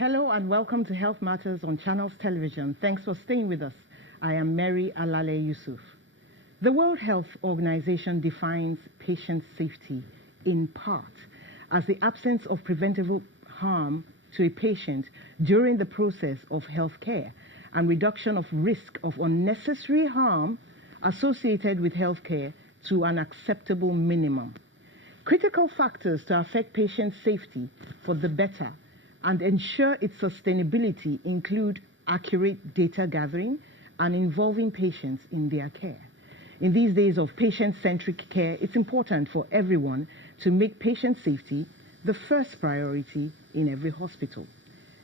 Hello and welcome to Health Matters on Channels Television. Thanks for staying with us. I am Mary Alale Yusuf. The World Health Organization defines patient safety in part as the absence of preventable harm to a patient during the process of health care and reduction of risk of unnecessary harm associated with health care to an acceptable minimum. Critical factors to affect patient safety for the better and ensure its sustainability include accurate data gathering and involving patients in their care. In these days of patient-centric care, it's important for everyone to make patient safety the first priority in every hospital.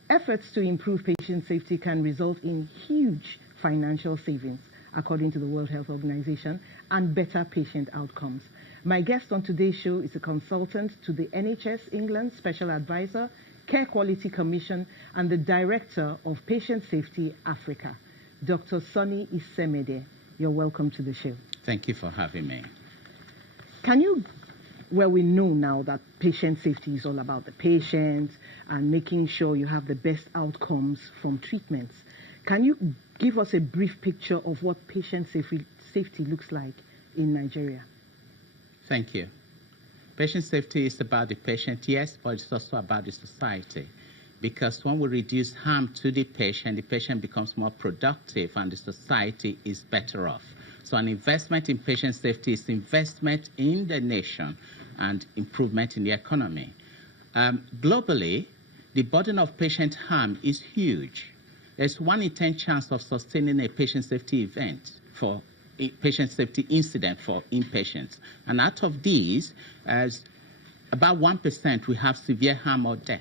Efforts to improve patient safety can result in huge financial savings, according to the World Health Organization, and better patient outcomes. My guest on today's show is a consultant to the NHS England Special Advisor, Care Quality Commission, and the Director of Patient Safety Africa, Dr. Sonny Isemede. You're welcome to the show. Thank you for having me. Well, we know now that patient safety is all about the patient and making sure you have the best outcomes from treatments. Can you give us a brief picture of what patient safety looks like in Nigeria? Thank you. Patient safety is about the patient, yes, but it's also about the society. Because when we reduce harm to the patient becomes more productive and the society is better off. So an investment in patient safety is investment in the nation and improvement in the economy. Globally, the burden of patient harm is huge. There's 1 in 10 chance of sustaining a patient safety event for a patient safety incident for inpatients. And out of these, about 1% will have severe harm or death.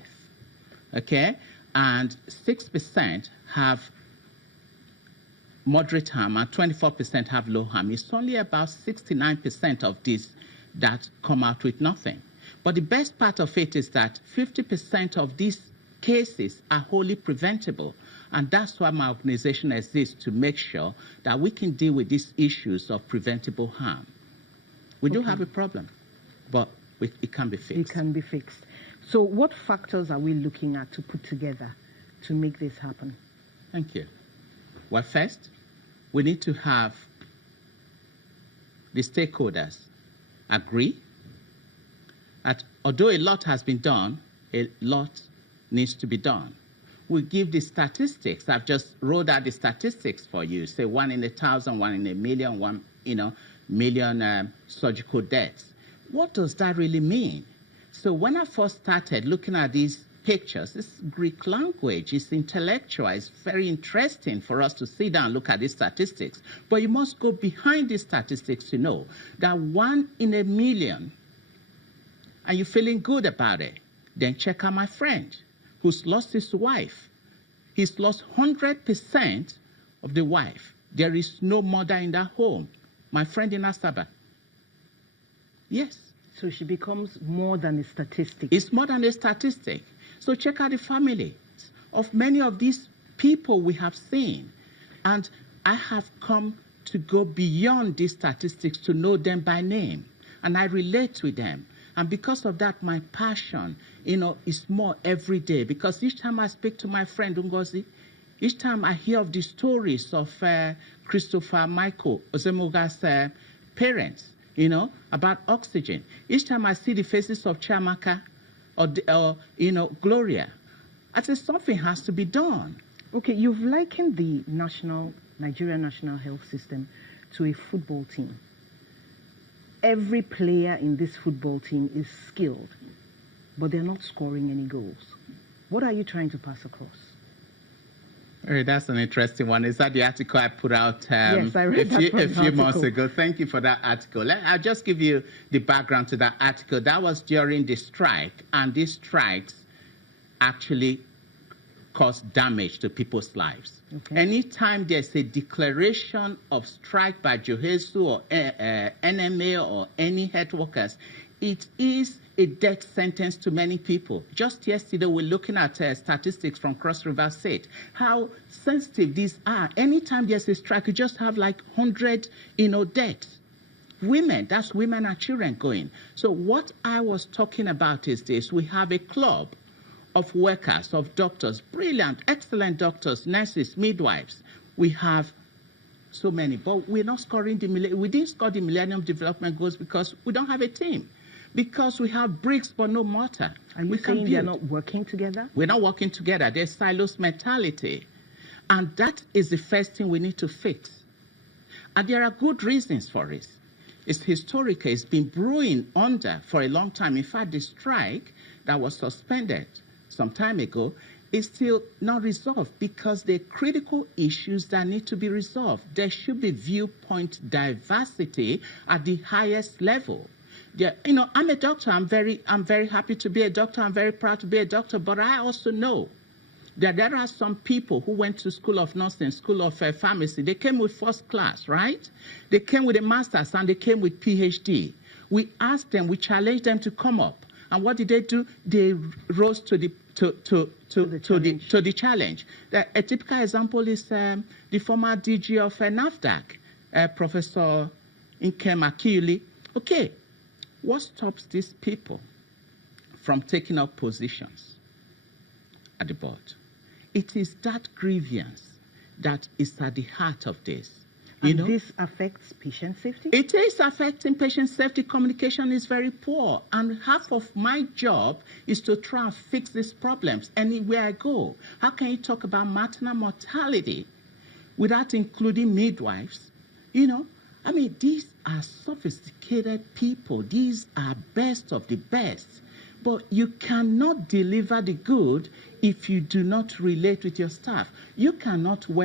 Okay? And 6% have moderate harm and 24% have low harm. It's only about 69% of these that come out with nothing. But the best part of it is that 50% of these cases are wholly preventable. And that's why my organization exists, to make sure that we can deal with these issues of preventable harm. We do have a problem, but it can be fixed. It can be fixed. So what factors are we looking at to put together to make this happen? Thank you. Well, first, we need to have the stakeholders agree that although a lot has been done, a lot needs to be done. We give the statistics. I've just rolled out the statistics for you. Say 1 in 1,000, 1 in a million, 1 million surgical deaths. What does that really mean? So when I first started looking at these pictures, this Greek language is intellectual. It's very interesting for us to sit down and look at these statistics. But you must go behind these statistics to know that 1 in a million, and you're feeling good about it, then check out my friend who's lost his wife. He's lost 100% of the wife. There is no mother in that home. My friend in Asaba. Yes. So she becomes more than a statistic. It's more than a statistic. So check out the family of many of these people we have seen. And I have come to go beyond these statistics to know them by name. And I relate with them. And because of that, my passion, is more every day. Because each time I speak to my friend Ngozi, each time I hear of the stories of Christopher Michael Ozemoga's parents, about oxygen. Each time I see the faces of Chiamaka or Gloria, I say something has to be done. Okay, you've likened the Nigerian National Health System to a football team. Every player in this football team is skilled, but they're not scoring any goals. What are you trying to pass across? That's an interesting one. Is that the article I put out yes, I read a few months ago? Thank you for that article. I'll just give you the background to that article. That was during the strike, and these strikes actually caused damage to people's lives. Okay. Anytime there's a declaration of strike by Johesu or NMA or any health workers, it is a death sentence to many people. Just yesterday, we're looking at statistics from Cross River State, how sensitive these are. Anytime there's a strike, you just have like 100, deaths. Women, that's women and children going. So what I was talking about is this. We have a club of workers, of doctors, brilliant, excellent doctors, nurses, midwives. We have so many, but we're not scoring we didn't score the Millennium Development Goals because we don't have a team. Because we have bricks but no mortar. Are you saying they're not working together? We're not working together. There's silos mentality. And that is the first thing we need to fix. And there are good reasons for it. It's historical. It's been brewing under for a long time. In fact, the strike that was suspended some time ago is still not resolved because there are critical issues that need to be resolved. There should be viewpoint diversity at the highest level. Yeah, you know, I'm a doctor. I'm very happy to be a doctor. I'm very proud to be a doctor. But I also know that there are some people who went to School of Nursing, School of Pharmacy. They came with first class, right? They came with a master's and they came with PhD. We asked them, we challenged them to come up. And what did they do? They rose to the challenge. A typical example is the former DG of NAFDAC, Professor Nkem Akinlule. Okay, what stops these people from taking up positions at the board? It is that grievance that is at the heart of this. And this affects patient safety? It is affecting patient safety. Communication is very poor. And half of my job is to try and fix these problems anywhere I go. How can you talk about maternal mortality without including midwives? You know, I mean, these are sophisticated people. These are best of the best. But you cannot deliver the good if you do not relate with your staff. You cannot work